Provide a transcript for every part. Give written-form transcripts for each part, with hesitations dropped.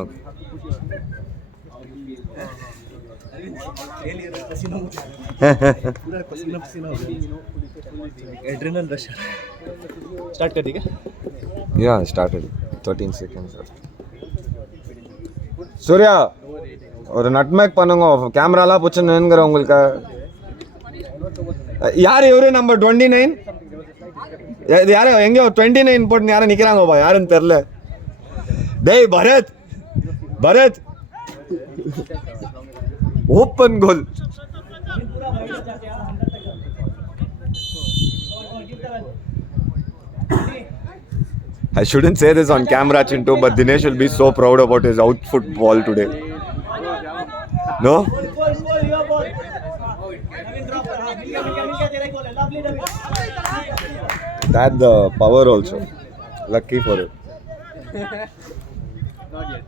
Okay. Adrenal rush start कर दी क्या? Yeah, started. 13 seconds. Surya ஒரு நட்மேக் பண்ணுங்க கேமராலாம் பிடிச்சி நின்னுங்கிற உங்களுக்கு. யார் இவரு நம்பர் 29? இது யாரு எங்க 29 போட்டு யாரும் நிக்கிறாங்கப்பா, யாருன்னு தெரியல. டேய் Bharat, Bharat open goal. I shouldn't say this on camera, Chintu, but Dinesh will be so proud about his outfoot ball today. No? That the power also. Lucky for it. Not yet.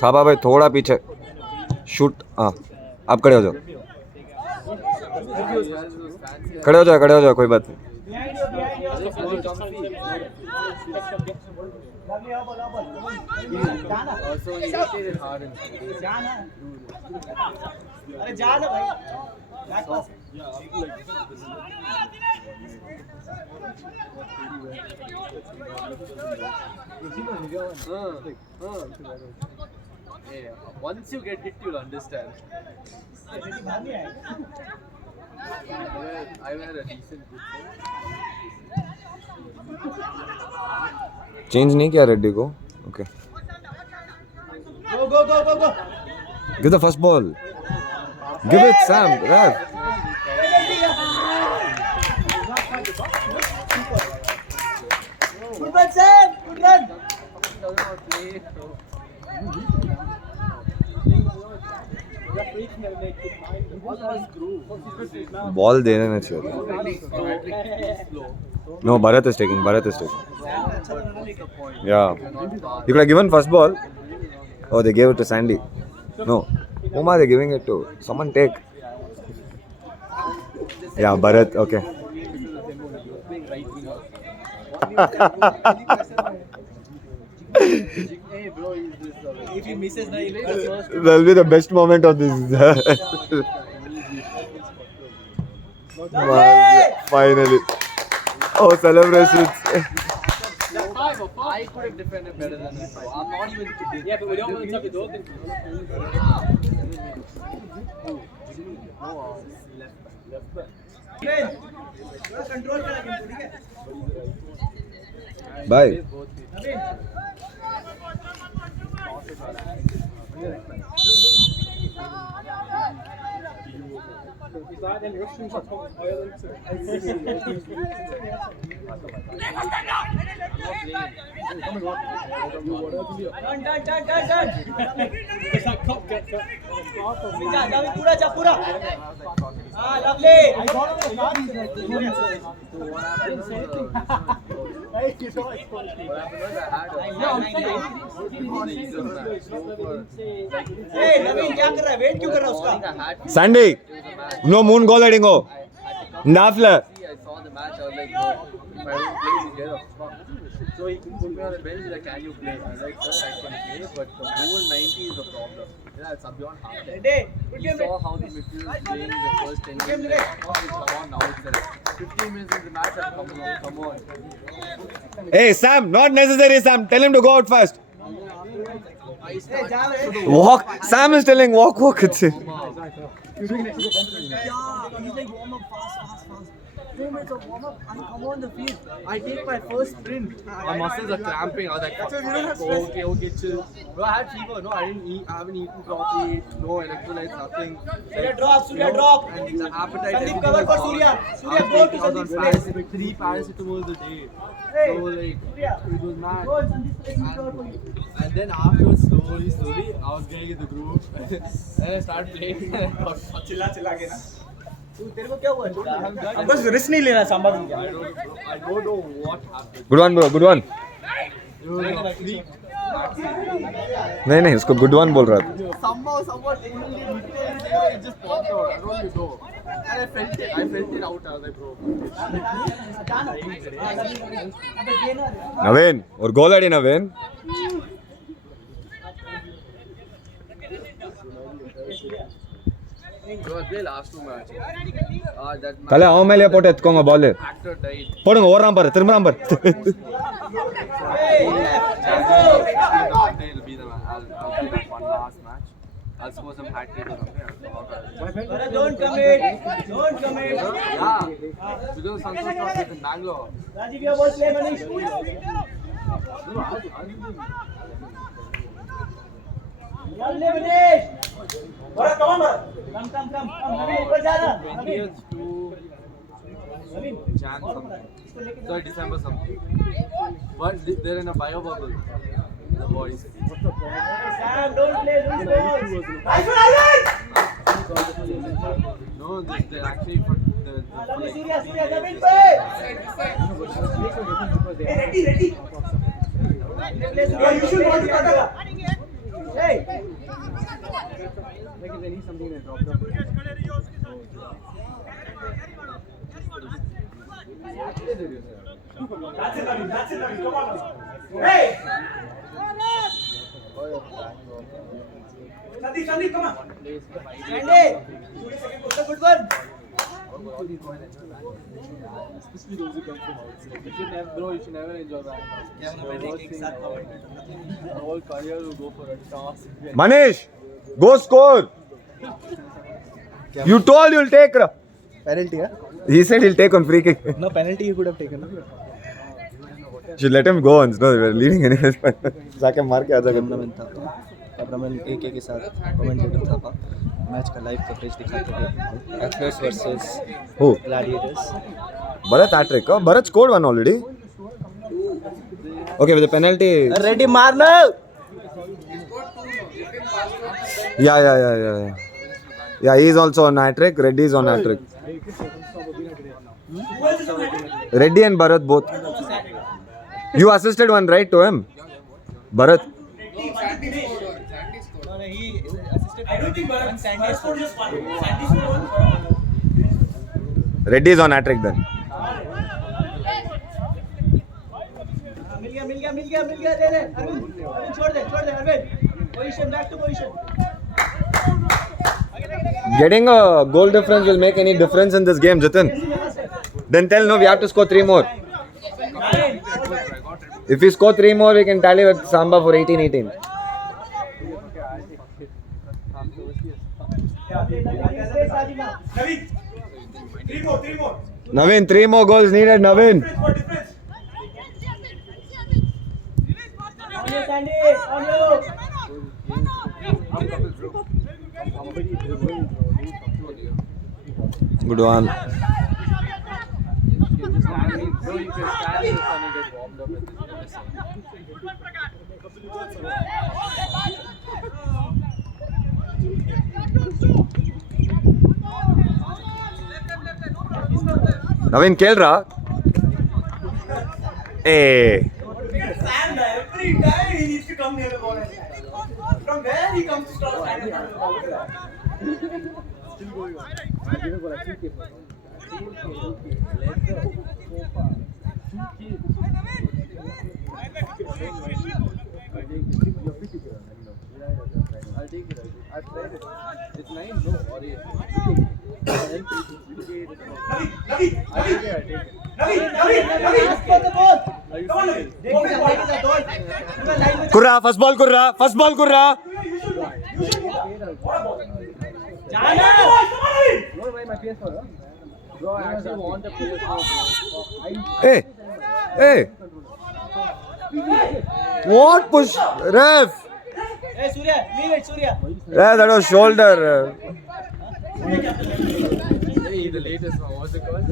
Thapa भाई थोड़ा पीछे शूट. हाँ आप खड़े हो जाओ, खड़े हो जाओ, खड़े हो जाओ, कोई बात नहीं. अरे जा ना भाई. Once you get hit, you'll understand. I wear a decent boot. Change नहीं किया रेड्डी को. Okay, Go, go, go, go, go. Give the first ball, give it Sam. RAF Good run, Sam. Good run. Ball देने नहीं चाहिए. No, Bharat is taking. Bharat is taking. Yeah, you could have given first ball. Oh, they gave it to Sandy. No, whom are they giving it to? Someone take. Yeah, Bharat. Okay. Hey bro, if he misses, na That'll be the best moment of this. Finally. Oh, celebrations. I could have defended better than this. I'm not even kidding. Yeah, but we don't want to do it. Left back. Control करा game, ठीक है? Bye. पूरा हाँ lovely. नवीन क्या कर रहा है? Wait क्यों कर रहा है उसका? Sandy, no moon goal heading. Oh, Nafla. I saw the match. I was like, no, if I don't play, we get a fuck. So he put me on the bench. He's like, can you play? I was like, sir, I can play, but the whole 90 is the problem. Yeah, it's beyond half. He saw how the midfield was playing the first 10 minutes. Oh, it's on now. It's like 15 minutes in the match. Come on. Hey Sam, not necessary. Sam, tell him to go out first. Walk. Sam is telling walk. It's it. 2 minutes of warm up, I come on the field. I take my first sprint. My muscles are cramping. I was like, okay, chill. Bro, I had fever. No, I didn't eat. I haven't eaten properly. No electrolytes, nothing. Surya drop. And the appetite. Sandeep, everything cover was for gone. Surya. Surya, I go was to taking- I was on Sandeep's place. 3 paracetamols a day. Hey, So like, Surya. it was mad. Go and Sandeep's place, he'll cover for you. And then afterwards, slowly, I was getting in the groove. And I started playing. And I got चिल्ला के ना तू तेरे को क्या हुआ I'm done. अब बस रिस्क नहीं लेना संभाल के I don't know what happened. Good one, bro. Good one. You were like freak. नहीं उसको good one बोल रहा था. Somehow, it just popped out. I don't even know. And I felt it out. I was like, bro. नवीन और गोल आड़ी नवीन. Bro, they last 2 matches. That ತಲೆ ಅವ ಮೇಲೆ pot ಎತ್ಕೊಂಗ ball actor died. ಪೋಡುಂಗ Oram ಬರ ತಿರುಮರಾಂ ಬರ. It'll be the I'll play that one last match. I'll score some hat trick or something. don't commit Yeah, because Santosh Trophy is in Bangalore. Rajiv your ball play Manish play Manish bora come Naveen ऊपर जा ना 20th to Jan something. Sorry, December something. But they're in a bio bubble. The boys. Sam don't play loose balls No, they're actually for the Surya Naveen play ready you should want to cut hey like if they need something they drop them. That's it Naveen come on hey Sandeep come on Andy good one Especially those who come from outside. You should never enjoy that. The whole career will go for a toss. Manish, go score. You told you'll take. Penalty, yeah? He said he'll take on free kick. No penalty he could have taken. Should let him go once. No, we're leading anyway. जाके मार के आजा cameraman था cameraman AK के साथ commentator था match का live coverage दिखाते थे athletes versus Who? Gladiators Bharat hat-trick. Oh, Bharat scored one already. Okay, with the penalty. Ready मारना Yeah. Yeah, he is also on hat-trick. Reddy is on hat-trick. Reddy and Bharat both. You assisted one, right, to him? Bharat. I don't think Bharat Sandy scored just one Sandy scored one Reddy is on hat-trick then. मिल गया ले अरविंद छोड़ दे Arvind position back to position Getting a goal difference will make any difference in this game, Jitin. Then tell no, we have to score 3 more. If we score 3 more, we can tally with Samba for 18-18. Naveen, 3 more goals needed, Naveen. Sandy on you Good one. You can stand in the sun and get warmed up at this. Naveen, kelra. Hey. Sam every time he needs to come near the ball from where he comes to start standing on the ball Still going on. I give it for a 3K. I'll take it. I've tried it. It's 9, no, or 8. ask for the ball come on take the ball Kurra, first ball kurra. Jana No, my PS4. Bro, I actually want the PS4, bro. Hey! Hey! What push? Ref! Hey, Surya, leave it, Surya. Yeah, that was shoulder. Hey, the latest one, what's it called?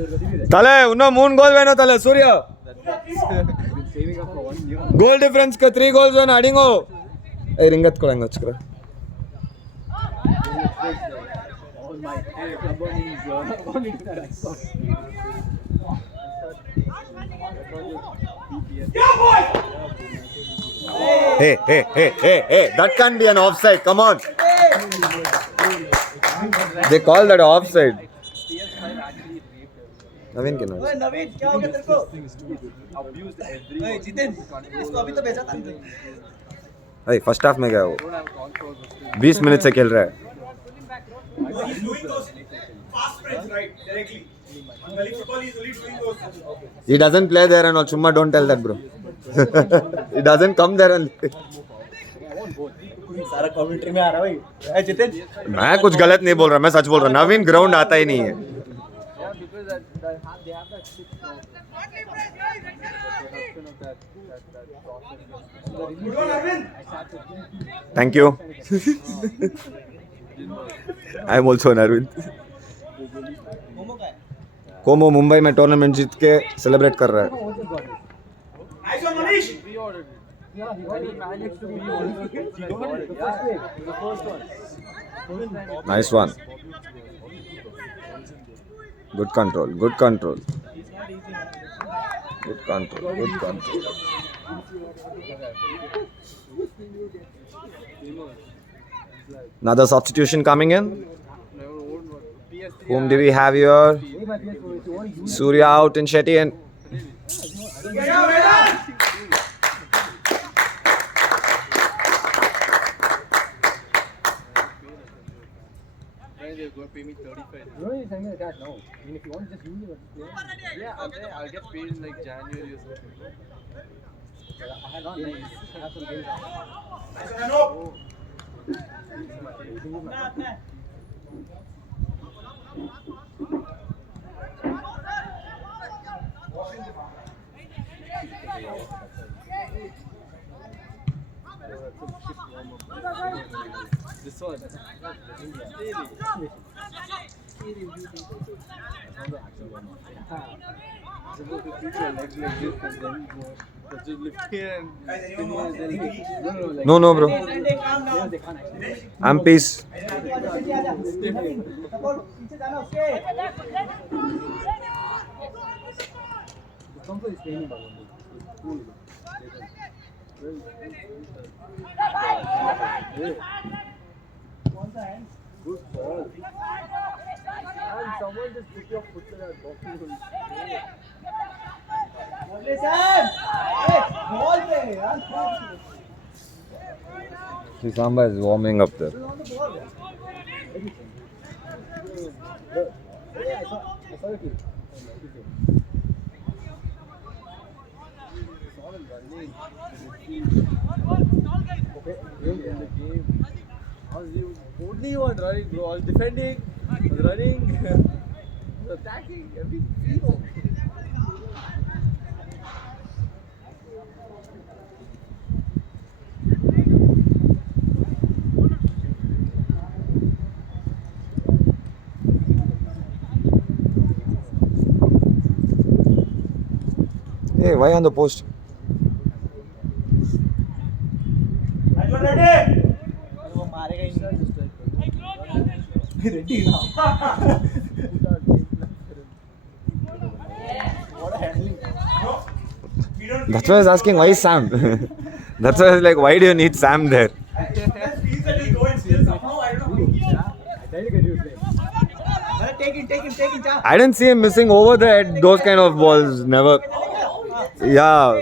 Tale, unna moon goal veno tale, Surya. Been saving up for 1 year. Goal difference ka 3 goals veno adingo. Hey, ringat ko lang achkra. All my club is on internet. Hey, that can't be an offside. Come on. They call that offside. PS5 actually raped everyone. Naveen cannot. Hey, Naveen, क्या हो गया तेरे को? Abused everyone. Hey, Jitin, इसको अभी तो भेजा था नहीं. Hey, first half में गया वो. Don't have controls, but still. 20 minute से खेल रहा है. He's doing those fast sprints right directly. On gully football, he's only doing those. He doesn't play there and all. Chumma, don't tell that, bro. He doesn't come there and. सारा commentary में आ रहा है भाई. Hey, Jitin. मैं कुछ गलत नहीं बोल रहा, मैं सच बोल रहा. नवीन ग्राउंड आता ही नहीं है. Yeah, because they have that shit now. The production of that process. Good one, Arvind. Thank you. I am also an Arvind. Momo का है. कोमो मुंबई में टूर्नामेंट जीत के सेलिब्रेट कर रहा है. Nice one, Manish. Pre-ordered it. Yeah, and he managed to pre-order it. He got it. The first one. Nice one. Good control. Good control. Good control. Good control. Another substitution coming in. Whom do we have here? Surya out and Shetty in. They're going to pay me 35. You don't need to send me the cash now. I mean, if you want to just use it. Yeah, I'll get paid in like January or something. I have not nice. I have some games. Nice one, Anoop. This one. Supposed to keep your legs like this and then go. But just lift here and Guys, anyone wants then anything? No, no, bro. Sunday, calm down. They can't actually. I'm peace. Support, पीछे जाना उसके. The comfort is training, but cool. कौन सा है? good ball. And someone just put your foot to that box. Lovely, Sam. Hey, ball पे यार. See, Samba is warming up there. On the ball. Yeah, I saw it. In the game. I was the only one running, bro. I was defending, I was running, I was attacking, everything. Hey, why on the post? Nice one, ready. वो मारेगा ही नहीं. Ready now. What a handling. No, we don't. That's why I was asking, why is Sam? That's why I was like, why do you need Sam there? That feels that he'll go and steal somehow. I don't know. I tried to get you to play. Take him, जा. I didn't see him missing over the head, those kind of balls. Never. Yeah.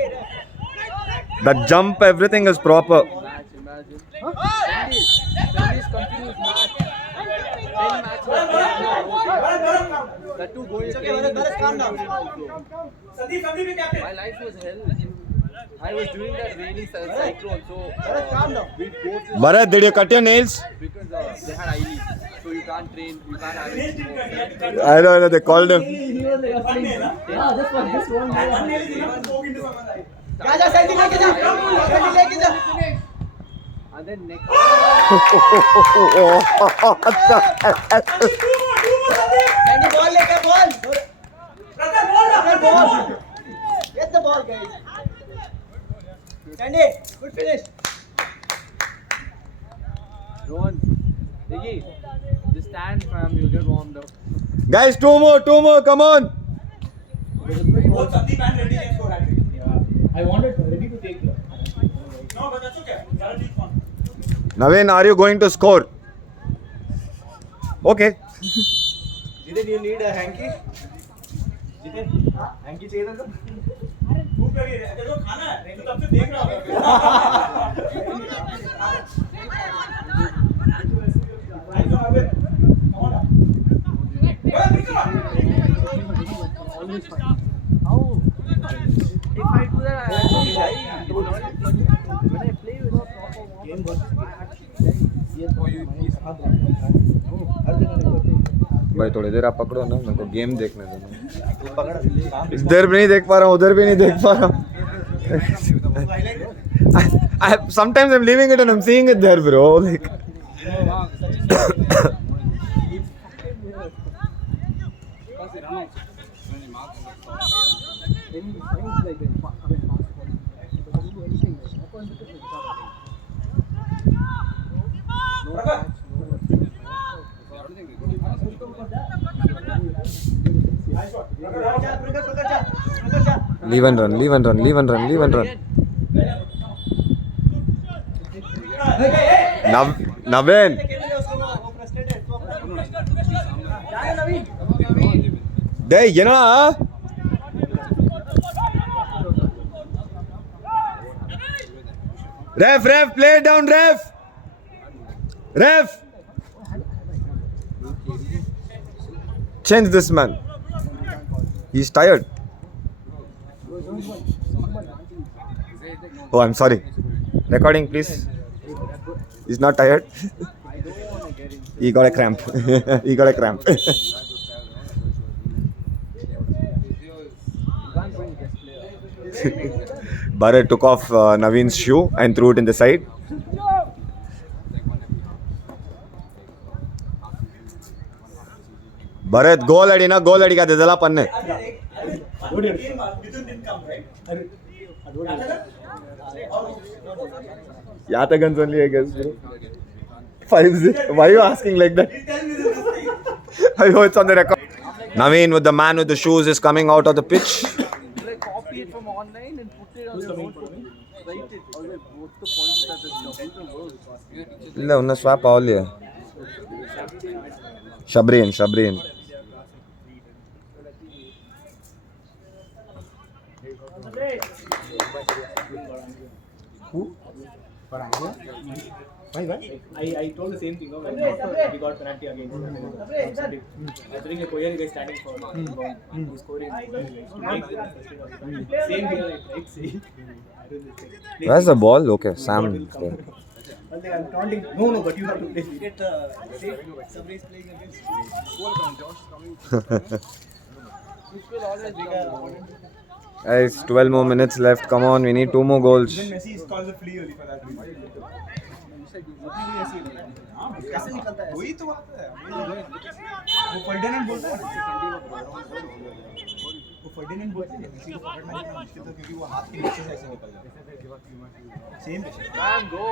The jump, everything is proper. Match, imagine. Sundays continuous match. 10 matches. That too going Bharat, calm down. Sandeep be captain. My life was hell. I was doing that rainy cyclone, so Calm down. we'd go to Bharat, did you cut your nails? because they had I-League. so you can't train, you can't have it. I don't know, they called him. He was like asleep. Just for this one. One nail is enough to poke into someone's eye. जा Sandy लेके जा and then next Sandy, ball लेके ball. Brother, ball ना, ball. Get the ball, guys. Sandy, good finish. Rohan, Diggy, just stand fam, you'll get warmed up. Guys, two more, come on. Both Sandeep and Reddy can score hat-trick. I wanted ready to take. No, but that's okay. Guaranteed fun. Naveen, are you going to score? Okay. Jitin, you need a hanky? Jitin, hanky चाहिए था तो? भूख लगी है, देखो खाना है, तो तब से देख रहा होगा। Come on now. Always fine. How? If I do that, I actually die. When I play with a proper warm-up, I actually die. भाई थोड़ी देर आप पकड़ो ना, मेरे को गेम देखने दो। इधर भी नहीं देख पा रहा हूँ, उधर भी नहीं देख पा रहा हूँ। Sometimes I'm leaving it and I'm seeing it there, bro. Like. Leave and run. Naveen. Dey, you know. Ref, play it down, ref. Change this man. He's tired. Oh, I'm sorry. Recording, please. He's not tired. He got a cramp. Bharat took off Naveen's shoe and threw it in the side. Bharat, goal adi ka dedala panne. Midun didn't come, right? Yata guns only, I guess, bro. 5-0. Why are you asking like that? Tell me this thing. I know it's on the record. Naveen with the man with the shoes is coming out of the pitch. Like copy it from online and put it on your notebook. Write it. Always what's the point of that? It's double the world. ಇಲ್ಲ ಒಂದು swap ಅವಲಿ ಶಬ್ರೀನ್ I told the same thing. No, when we got penalty against. I think the Koyari guy standing for he's scoring. Same here, like same. Where's the ball? Okay, Sam. I'm taunting. No, but you have to play. Get Sabri is playing against. Guys, 12 more minutes left. Come on, we need 2 more goals. Messi is called the flea only for that reason. कैसे निकलता है? वही तो बात है। वो Ferdinand बोलता है। वो फर्डिनेंड बोलता है। किसी को पकड़ना इतना मुश्किल था क्योंकि वो हाथ के नीचे से ऐसे निकल जाता है। सेम। Man, go.